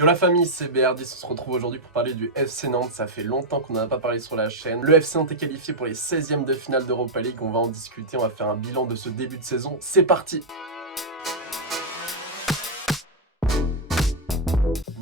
Yo la famille, c'est BR10, on se retrouve aujourd'hui pour parler du FC Nantes, ça fait longtemps qu'on n'en a pas parlé sur la chaîne. Le FC Nantes est qualifié pour les 16e de finale d'Europa League, on va en discuter, on va faire un bilan de ce début de saison, c'est parti!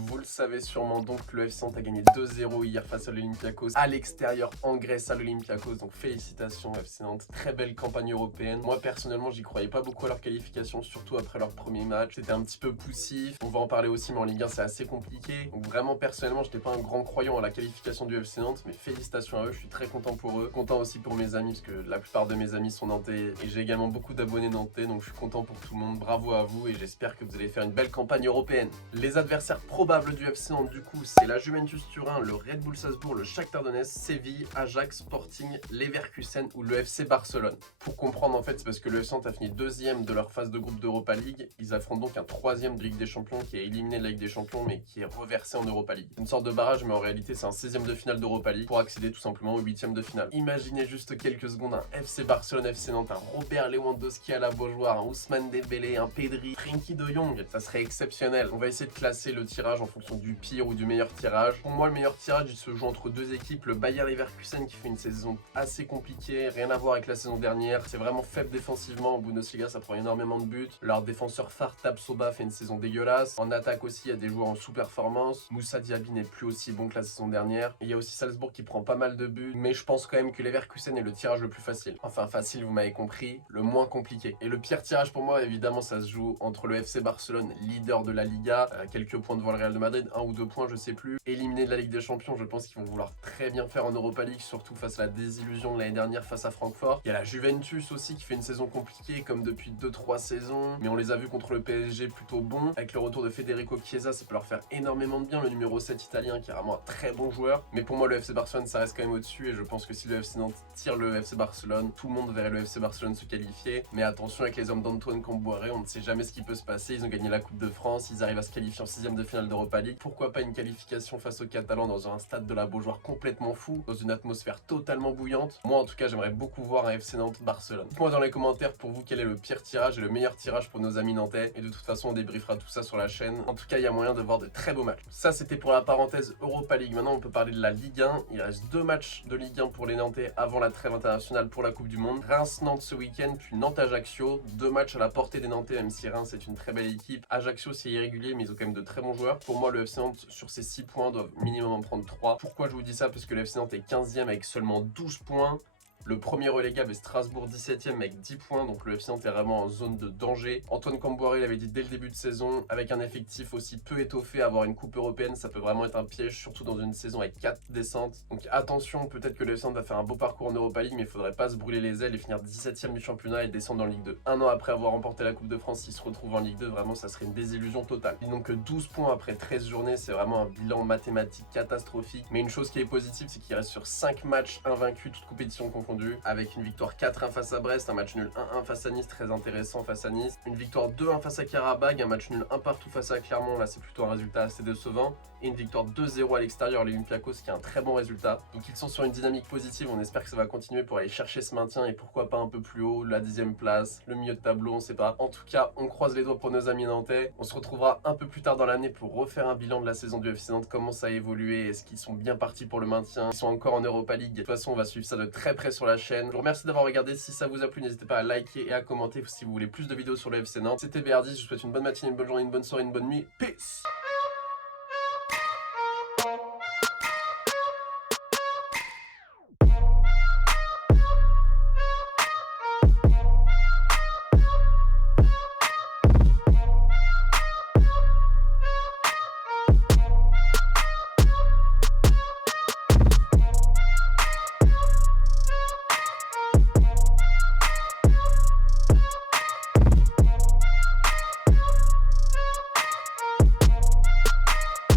Vous le savez sûrement donc, le FC Nantes a gagné 2-0 hier face à l'Olympiakos à l'extérieur en Grèce à l'Olympiakos, donc félicitations FC Nantes, très belle campagne européenne. Moi personnellement j'y croyais pas beaucoup à leur qualification, surtout après leur premier match, c'était un petit peu poussif, on va en parler aussi mais en Ligue 1 c'est assez compliqué, donc vraiment personnellement j'étais pas un grand croyant à la qualification du FC Nantes, mais félicitations à eux, je suis très content pour eux, content aussi pour mes amis parce que la plupart de mes amis sont nantais et j'ai également beaucoup d'abonnés nantais, donc je suis content pour tout le monde, bravo à vous et j'espère que vous allez faire une belle campagne européenne. Les adversaires probables du FC Nantes du coup c'est la Juventus Turin, le Red Bull Salzbourg, le Shakhtar Donetsk, Séville, Ajax, Sporting, Leverkusen ou le FC Barcelone. Pour comprendre en fait c'est parce que le FC Nantes a fini deuxième de leur phase de groupe d'Europa League, ils affrontent donc un troisième de Ligue des Champions qui est éliminé de la Ligue des Champions mais qui est reversé en Europa League. Une sorte de barrage mais en réalité c'est un 16e de finale d'Europa League pour accéder tout simplement au 8e de finale. Imaginez juste quelques secondes un FC Barcelone, FC Nantes, un Robert Lewandowski à la Beaujoire, un Ousmane Dembélé, un Pedri, Frenkie de Jong, ça serait exceptionnel. On va essayer de classer le tirage en fonction du pire ou du meilleur tirage. Pour moi le meilleur tirage il se joue entre deux équipes, le Bayer Leverkusen qui fait une saison assez compliquée, rien à voir avec la saison dernière, c'est vraiment faible défensivement, en Bundesliga ça prend énormément de buts, leur défenseur phare Tapsoba fait une saison dégueulasse, en attaque aussi il y a des joueurs en sous-performance, Moussa Diaby n'est plus aussi bon que la saison dernière, et il y a aussi Salzbourg qui prend pas mal de buts, mais je pense quand même que Leverkusen est le tirage le plus facile, enfin facile vous m'avez compris, le moins compliqué. Et le pire tirage pour moi évidemment ça se joue entre le FC Barcelone, leader de la Liga, à quelques points devant le Real de Madrid, 1 ou 2 points je sais plus, éliminé de la Ligue des Champions, je pense qu'ils vont vouloir très bien faire en Europa League, surtout face à la désillusion de l'année dernière face à Francfort. Il y a la Juventus aussi qui fait une saison compliquée comme depuis 2-3 saisons, mais on les a vus contre le PSG plutôt bon, avec le retour de Federico Chiesa ça peut leur faire énormément de bien, le numéro 7 italien qui est vraiment un très bon joueur, mais pour moi le FC Barcelone ça reste quand même au-dessus et je pense que si le FC Nantes tire le FC Barcelone, tout le monde verrait le FC Barcelone se qualifier, mais attention avec les hommes d'Antoine Camboiré, on ne sait jamais ce qui peut se passer, ils ont gagné la Coupe de France, ils arrivent à se qualifier en 6e de finale d'Europa League, pourquoi pas une qualification face aux Catalans dans un stade de la Beaujoire complètement fou, dans une atmosphère totalement bouillante. Moi en tout cas j'aimerais beaucoup voir un FC Nantes Barcelone. Dites-moi dans les commentaires pour vous quel est le pire tirage et le meilleur tirage pour nos amis nantais, et de toute façon on débriefera tout ça sur la chaîne. En tout cas il y a moyen de voir de très beaux matchs. Ça c'était pour la parenthèse Europa League, maintenant on peut parler de la Ligue 1, il reste 2 matchs de Ligue 1 pour les Nantais avant la trêve internationale pour la Coupe du Monde. Reims-Nantes ce week-end, puis Nantes-Ajaccio, 2 matchs à la portée des Nantais, même si Reims c'est une très belle équipe. Ajaccio c'est irrégulier mais ils ont quand même de très bons joueurs. Pour moi le FC Nantes sur ces 6 points doivent minimum en prendre 3. Pourquoi je vous dis ça? Parce que le FC Nantes est 15e avec seulement 12 points. Le premier relégable est Strasbourg 17e avec 10 points, donc le FC Nantes est vraiment en zone de danger. Antoine Camboiré l'avait dit dès le début de saison, avec un effectif aussi peu étoffé, avoir une coupe européenne, ça peut vraiment être un piège, surtout dans une saison avec 4 descentes. Donc attention, peut-être que le FC Nantes va faire un beau parcours en Europa League, mais il faudrait pas se brûler les ailes et finir 17e du championnat et descendre en Ligue 2. Un an après avoir remporté la Coupe de France, s'il se retrouve en Ligue 2, vraiment ça serait une désillusion totale. Ils n'ont que 12 points après 13 journées, c'est vraiment un bilan mathématique catastrophique. Mais une chose qui est positive, c'est qu'il reste sur 5 matchs invaincus, toutes compétitions confondues, avec une victoire 4-1 face à Brest, un match nul 1-1 face à Nice, très intéressant face à Nice, une victoire 2-1 face à Karabag, un match nul 1 partout face à Clermont, là c'est plutôt un résultat assez décevant, et une victoire 2-0 à l'extérieur, l'Olympiakos qui est un très bon résultat. Donc ils sont sur une dynamique positive, on espère que ça va continuer pour aller chercher ce maintien et pourquoi pas un peu plus haut, la 10e place, le milieu de tableau, on sait pas. En tout cas, on croise les doigts pour nos amis nantais, on se retrouvera un peu plus tard dans l'année pour refaire un bilan de la saison du FC Nantes, comment ça a évolué, est-ce qu'ils sont bien partis pour le maintien, ils sont encore en Europa League. De toute façon on va suivre ça de très près sur la chaîne. Je vous remercie d'avoir regardé, si ça vous a plu n'hésitez pas à liker et à commenter si vous voulez plus de vidéos sur le FC Nantes. C'était BR10, je vous souhaite une bonne matinée, une bonne journée, une bonne soirée, une bonne nuit, peace.